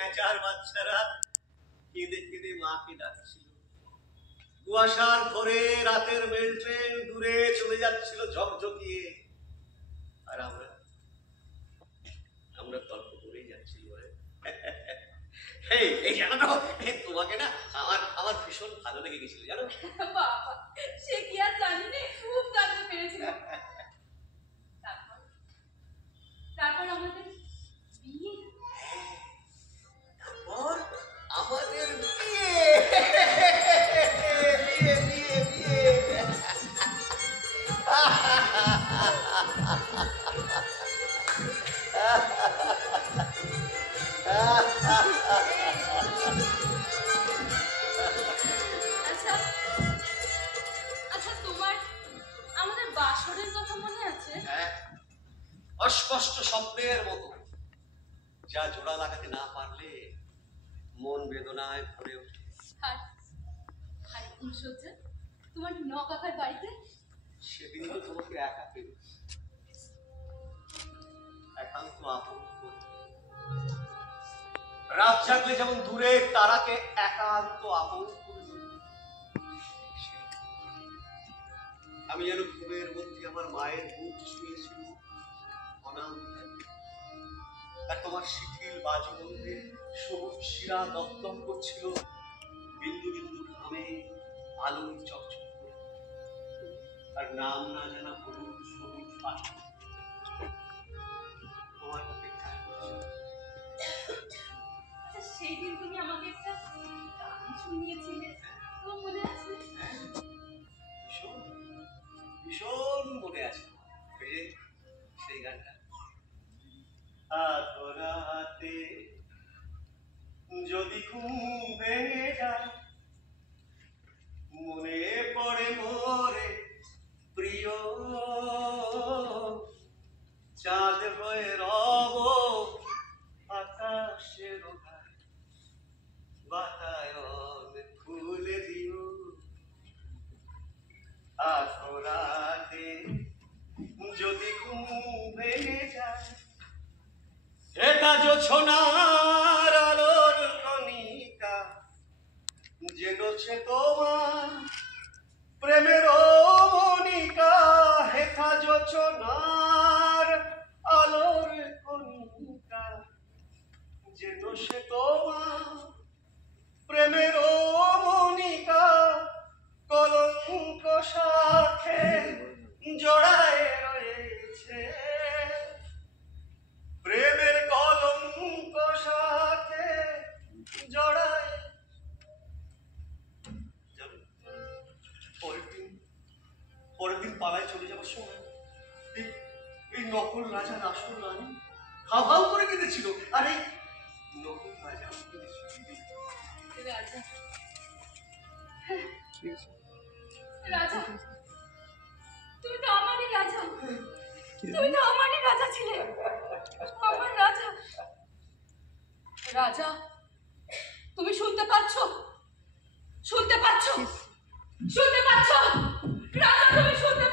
প্যাঁচার বাচ্চারা কেঁদে কেঁদে মাকে ডাকছিল। কুয়াশার ভোরে রাতের মেল ট্রেন দূরে চলে যাচ্ছিল ঝকঝকিয়ে, আর আমরা গল্প করেই যাচ্ছিল। এই জানো তো, তোমাকে না আমার ভীষণ ভালো লেগে গেছিল জানো। বাবা, সে কি আর জানি না, খুব জানতে পেরেছিলাম। তারপর আমাদের বিয়ে। তারপর আমাদের বিয়ে। বিয়ে বিয়ে বিয়ে। আচ্ছা আচ্ছা, তোমার আমাদের বাসরের কথা মনে আছে? হ্যাঁ, অস্পষ্ট স্বপ্নের মতো, যা জোড়া লাগাতে না পারলে মন বেদনায় ভরে ওঠে। আর আর ফুলসজ্জা তোমার নকাকার বাড়িতে সেদিন তো তোমাকে একা পেল, একান্ত আপন করে। রাত জাগলে যেমন দূরের তারাকে একান্ত আপন করে। আমি যেন ঘুমের মধ্যে আমার মায়ের মুখ ছুঁয়েছিল অনাম, আর তোমার শিথিল বাজুবন্ধে সবুজ শিরা দপ্তম করছিল বিন্দু বিন্দু ঘামে আলোয় চকচক করে। আর নাম না জানা হলুদ সবুজ পাখি তোমার অপেক্ষা করছিল। আচ্ছা, সেই দিন তুমি আমাকে একটা গান শুনিয়েছিলে, তো মনে আছে? ভীষণ ভীষণ মনে আছে সেই গানটা। আধরাতে যদি ঘুম ভেঙে যায়, মনে পড়ে মোরে প্রিয়, চাঁদ হয়ে রব আকাশের গায়ে, বাতায়ন খুলে দিও। আধরাতে যদি ঘুম ভেঙে যায়, এটা জোছনার আলোর কণিকা, জেগেছে তোমার প্রেমের মনিকা। হেথা জোছনার আলোর কণিকা, জেগেছে তোমার প্রেমের মনিকা। কলঙ্ক সাথে জড়ায় রয়েছে, প্রেমের কলঙ্ক সাথে জড়ায়। পরের দিন পালায় চলে যাবার সময় এই নকল রাজার আসল রানী হাউ হাউ করে কেঁদেছিল। আর এই নকল রাজা রাজা, রাজা, তুমি তো আমারই রাজা, তুমি তো আমারই রাজা ছিলে, আমার রাজা। রাজা, তুমি শুনতে পাচ্ছ? শুনতে পাচ্ছ? শুনতে পাচ্ছ? রাজা, তুমি শুনতে